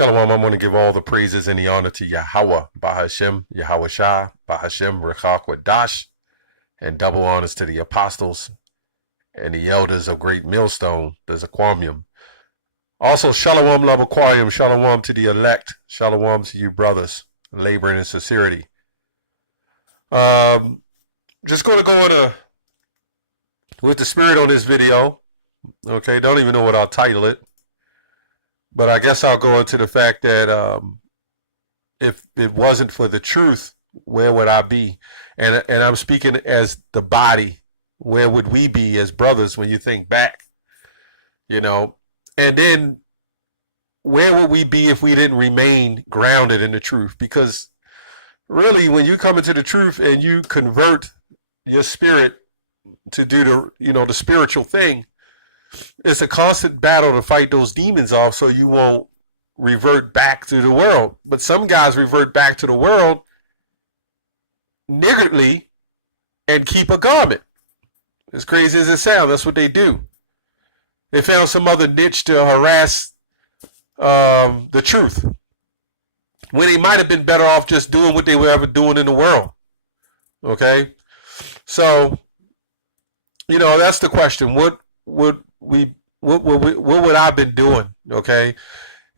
Shalom, I'm going to give all the praises and the honor to Yahweh, Bahashem, Yahweh Shah, Bahashem, Rechak Wadash, and double honors to the apostles and the elders of Great Millstone, the Zaquamium. Also, Shalom, Love Aquarium, Shalom to the elect, Shalom to you brothers, laboring in sincerity. Just going to go with the spirit on this video. Okay, don't even know what I'll title it. But I guess I'll go into the fact that if it wasn't for the truth, where would I be? And I'm speaking as the body. Where would we be as brothers when you think back? You know, and then where would we be if we didn't remain grounded in the truth? Because really, when you come into the truth and you convert your spirit to do the spiritual thing, it's a constant battle to fight those demons off so you won't revert back to the world. But some guys revert back to the world niggardly and keep a garment. As crazy as it sounds, that's what they do. They found some other niche to harass the truth, when they might have been better off just doing what they were ever doing in the world. Okay? So, that's the question. What would I have been doing? Okay,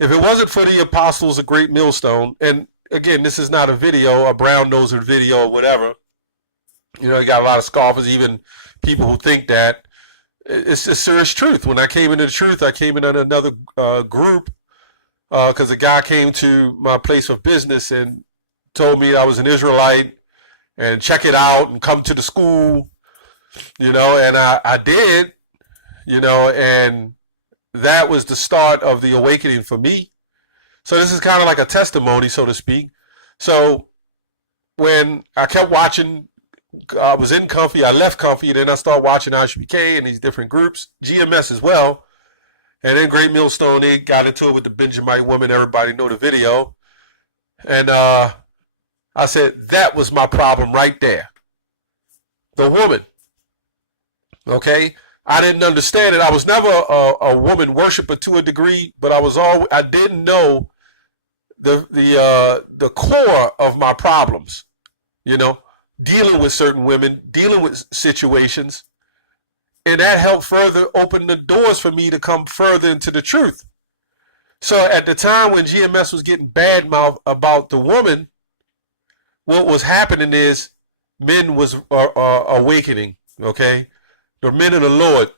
if it wasn't for the apostles of Great Millstone, and again, this is not a video, a brown noser video or whatever. You got a lot of scoffers, even people who think that. It's a serious truth. When I came into the truth, I came in another group because a guy came to my place of business and told me I was an Israelite and check it out and come to the school, and I did. And that was the start of the awakening for me. So this is kind of like a testimony, so to speak. So when I kept watching, I was in Comfy, I left Comfy, and then I started watching ISBK and these different groups, GMS as well. And then Great Millstone, they got into it with the Benjamite woman. Everybody know the video. And I said, that was my problem right there. The woman. Okay? I didn't understand it. I was never a woman worshiper to a degree, but I didn't know the core of my problems. Dealing with certain women, dealing with situations, and that helped further open the doors for me to come further into the truth. So at the time when GMS was getting bad mouth about the woman, what was happening is men was awakening. Okay. The men in the Lord,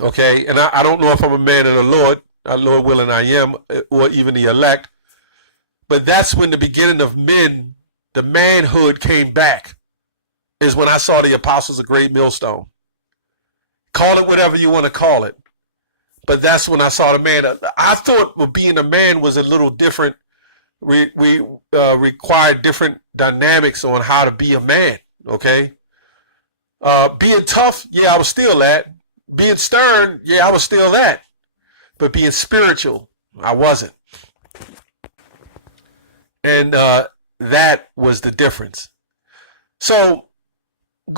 okay, and I don't know if I'm a man in the Lord, Lord willing I am, or even the elect, but that's when the beginning of men, the manhood came back, is when I saw the apostles of Great Millstone. Call it whatever you want to call it, but that's when I saw the man. I thought being a man was a little different. We required different dynamics on how to be a man, okay? Being tough, yeah, I was still that. Being stern, yeah, I was still that. But being spiritual, I wasn't. And that was the difference. So,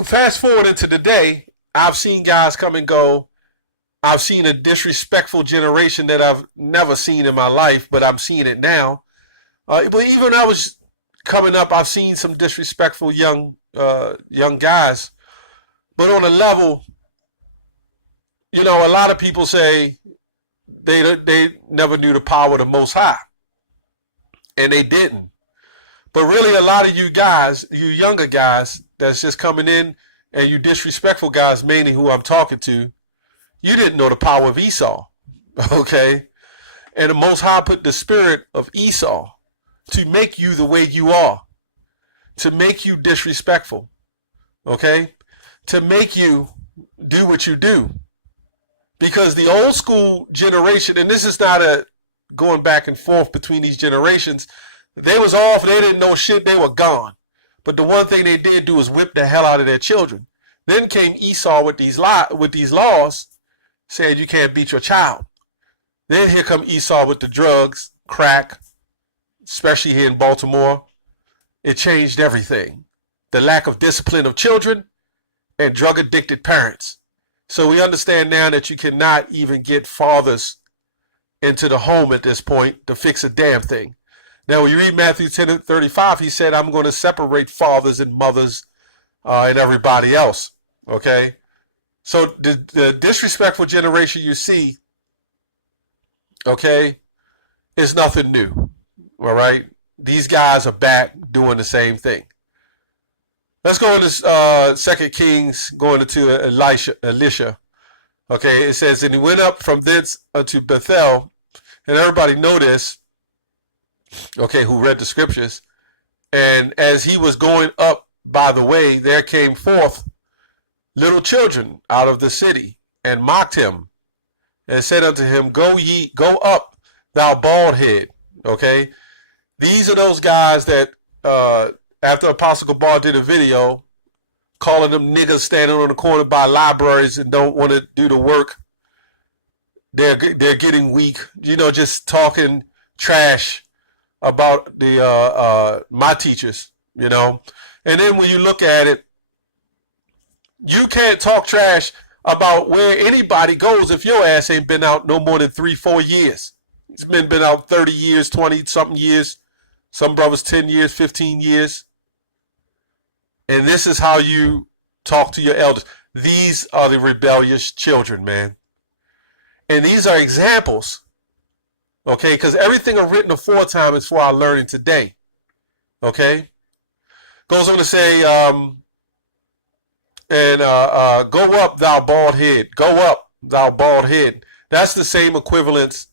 fast forward into today, I've seen guys come and go. I've seen a disrespectful generation that I've never seen in my life, but I'm seeing it now. But even when I was coming up, I've seen some disrespectful young guys. But on a level, a lot of people say they never knew the power of the Most High. And they didn't. But really, a lot of you guys, you younger guys that's just coming in, and you disrespectful guys, mainly who I'm talking to, you didn't know the power of Esau. Okay? And the Most High put the spirit of Esau to make you the way you are. To make you disrespectful. Okay? To make you do what you do. Because the old school generation, and this is not a going back and forth between these generations, they was off, they didn't know shit, they were gone. But the one thing they did do was whip the hell out of their children. Then came Esau with these laws, saying you can't beat your child. Then here come Esau with the drugs, crack, especially here in Baltimore. It changed everything. The lack of discipline of children and drug-addicted parents. So we understand now that you cannot even get fathers into the home at this point to fix a damn thing. Now, when you read Matthew 10:35, he said, I'm going to separate fathers and mothers and everybody else. Okay? So the disrespectful generation you see, okay, is nothing new. All right? These guys are back doing the same thing. Let's go into 2 Kings, going into Elisha. Okay, it says, and he went up from thence unto Bethel, and everybody know this, okay, who read the scriptures. And as he was going up by the way, there came forth little children out of the city, and mocked him, and said unto him, go up, thou bald head. Okay, these are those guys that after Apostle Gabar did a video calling them niggas standing on the corner by libraries and don't want to do the work. They're getting weak, just talking trash about the my teachers, And then when you look at it, you can't talk trash about where anybody goes if your ass ain't been out no more than 3-4 years. It's been out 30 years, 20 something years. Some brothers 10 years, 15 years. And this is how you talk to your elders. These are the rebellious children, man. And these are examples. Okay, because everything written aforetime is for our learning today. Okay? Goes on to say, go up, thou bald head. Go up, thou bald head. That's the same equivalence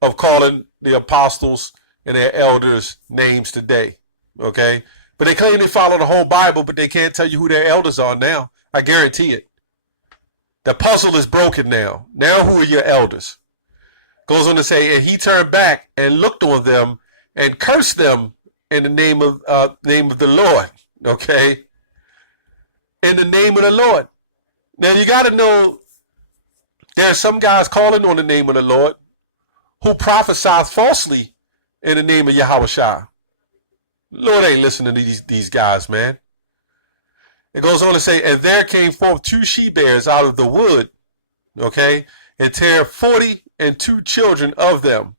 of calling the apostles and their elders names today. Okay? But they claim they follow the whole Bible, but they can't tell you who their elders are now. I guarantee it. The puzzle is broken now. Now who are your elders? Goes on to say, and he turned back and looked on them and cursed them in the name of the Lord. Okay? In the name of the Lord. Now you got to know there are some guys calling on the name of the Lord who prophesy falsely in the name of Yahushua. Lord ain't listening to these guys, man. It goes on to say, and there came forth 2 she-bears out of the wood, okay, and tear 42 children of them.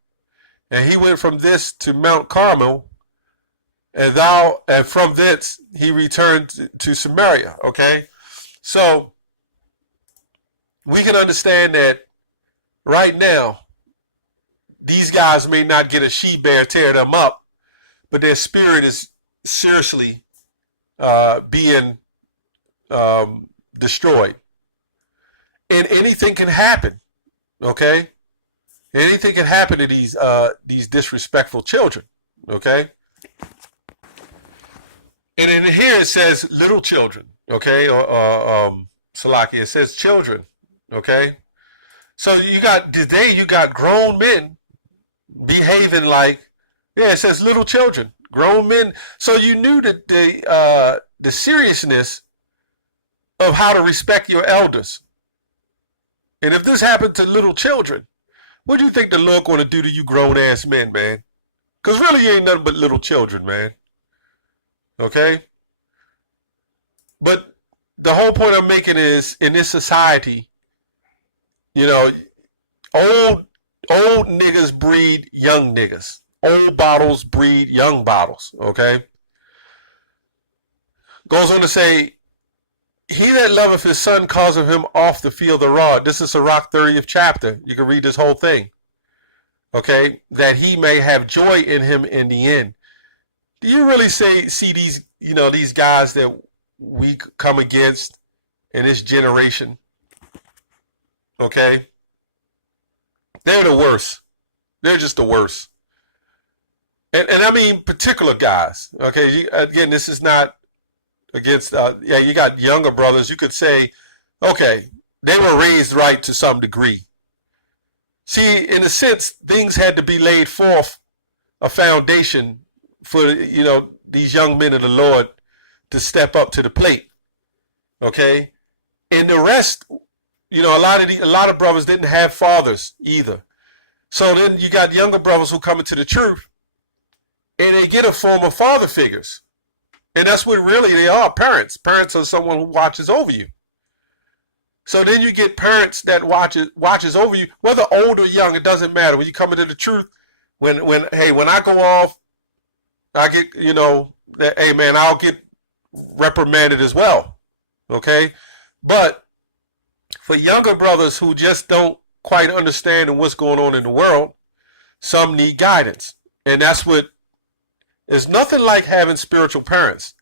And he went from this to Mount Carmel, and from thence he returned to Samaria, okay? So we can understand that right now, these guys may not get a she-bear tear them up, but their spirit is seriously being destroyed. And anything can happen, okay? Anything can happen to these disrespectful children, okay? And in here it says little children, okay? Or Salakia, it says children, okay? So you got grown men behaving like, yeah, it says little children, grown men. So you knew that the seriousness of how to respect your elders. And if this happened to little children, what do you think the Lord going to do to you grown ass men, man? Because really you ain't nothing but little children, man. Okay? But the whole point I'm making is, in this society, old niggas breed young niggas. Old bottles breed young bottles, okay? Goes on to say, he that loveth his son causeth him off to feel the rod. This is Sirach 30th chapter. You can read this whole thing. Okay? That he may have joy in him in the end. Do you really see these, these guys that we come against in this generation? Okay? They're the worst. They're just the worst. And I mean particular guys. Okay? Again, this is not against, you got younger brothers. You could say, okay, they were raised right to some degree. See, in a sense, things had to be laid forth, a foundation for, these young men of the Lord to step up to the plate. Okay? And the rest, a lot of brothers didn't have fathers either. So then you got younger brothers who come into the truth and they get a form of father figures. And that's what really they are, parents. Parents are someone who watches over you. So then you get parents that watches over you, whether old or young, it doesn't matter. When you come into the truth, when I go off, I get, that, hey man, I'll get reprimanded as well. Okay? But for younger brothers who just don't quite understand what's going on in the world, some need guidance. And that's what is nothing like having spiritual parents.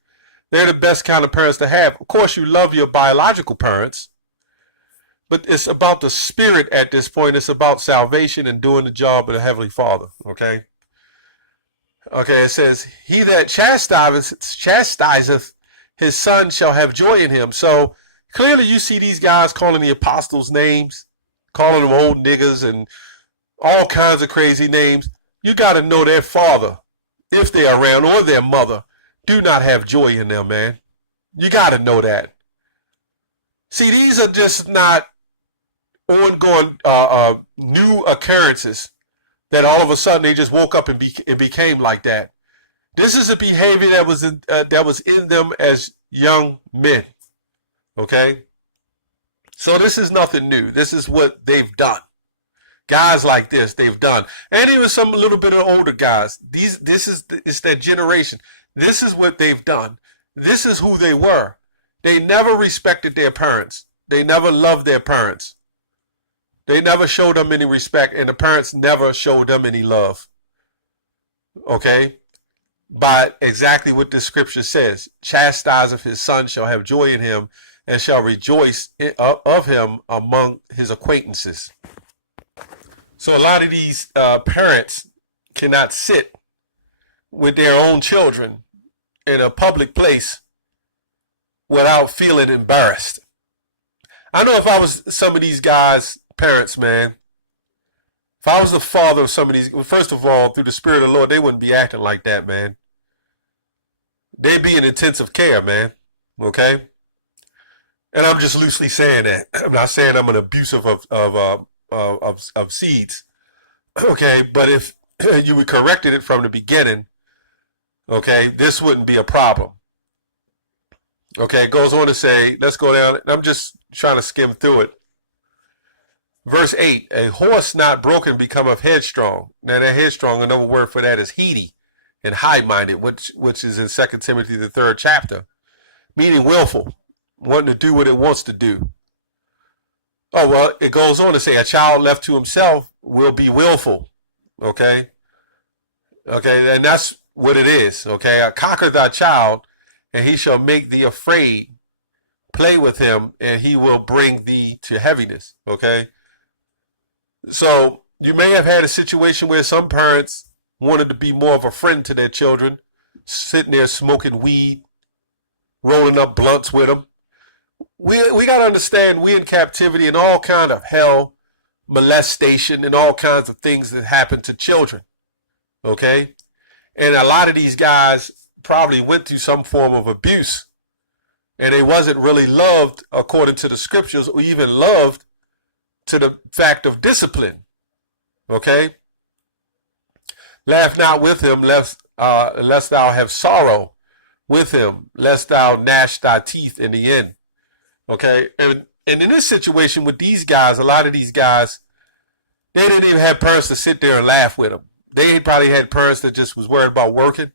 They're the best kind of parents to have. Of course, you love your biological parents, but it's about the spirit at this point. It's about salvation and doing the job of the Heavenly Father. Okay? Okay, it says, he that chastiseth his son shall have joy in him. So clearly you see these guys calling the apostles names, calling them old niggas and all kinds of crazy names. You got to know their father, if they are around, or their mother, do not have joy in them, man. You got to know that. See, these are just not ongoing new occurrences that all of a sudden they just woke up and became like that. This is a behavior that was in them as young men. Okay? So this is nothing new. This is what they've done. Guys like this, they've done. And even some little bit of older guys. It's that generation. This is what they've done. This is who they were. They never respected their parents. They never loved their parents. They never showed them any respect, and the parents never showed them any love. Okay? By exactly what the scripture says. Chastise of his son shall have joy in him, and shall rejoice of him among his acquaintances. So a lot of these parents cannot sit with their own children in a public place without feeling embarrassed. I know if I was some of these guys' parents, man, if I was the father of some of these, first of all, through the Spirit of the Lord, they wouldn't be acting like that, man. They'd be in intensive care, man. Okay? And I'm just loosely saying that. I'm not saying I'm an abusive of seeds. Okay? But if you would corrected it from the beginning, okay, this wouldn't be a problem. Okay, it goes on to say, let's go down. I'm just trying to skim through it. Verse 8, a horse not broken becometh headstrong. Now that headstrong, another word for that is heady and high-minded, which is in 2 Timothy, the 3rd chapter, meaning willful, wanting to do what it wants to do. Oh, well, it goes on to say, a child left to himself will be willful. Okay? Okay, and that's what it is. Okay, conquer thy child, and he shall make thee afraid. Play with him, and he will bring thee to heaviness. Okay? So you may have had a situation where some parents wanted to be more of a friend to their children, sitting there smoking weed, rolling up blunts with them. We got to understand we in captivity and all kind of hell, molestation, and all kinds of things that happen to children. Okay? And a lot of these guys probably went through some form of abuse, and they wasn't really loved according to the scriptures, or even loved to the fact of discipline. Okay? Laugh not with him, lest thou have sorrow with him, lest thou gnash thy teeth in the end. Okay? And in this situation with these guys, a lot of these guys, they didn't even have parents to sit there and laugh with them. They probably had parents that just was worried about working.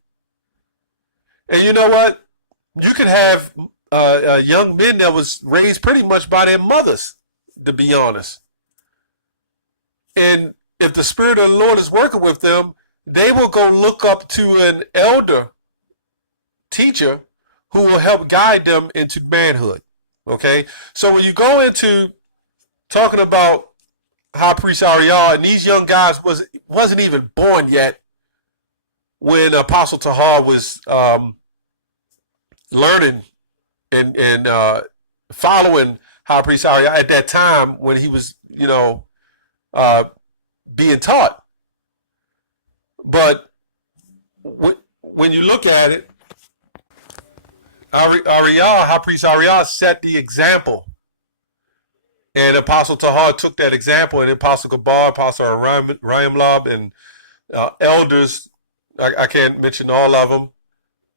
And you know what? You could have young men that was raised pretty much by their mothers, to be honest. And if the Spirit of the Lord is working with them, they will go look up to an elder teacher who will help guide them into manhood. Okay? So when you go into talking about High Priest Ariel, and these young guys wasn't even born yet when Apostle Tahar was learning and following High Priest Ariel at that time when he was, being taught. But when you look at it, High Priest Ariel set the example. And Apostle Tahar took that example, and Apostle Gabar, Apostle Rayamlab, and elders, I can't mention all of them,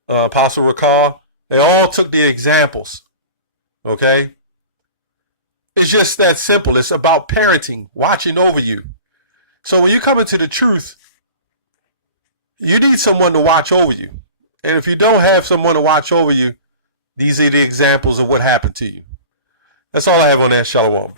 Apostle Rakar, they all took the examples, okay? It's just that simple. It's about parenting, watching over you. So when you come into the truth, you need someone to watch over you. And if you don't have someone to watch over you, these are the examples of what happened to you. That's all I have on that. Shalom.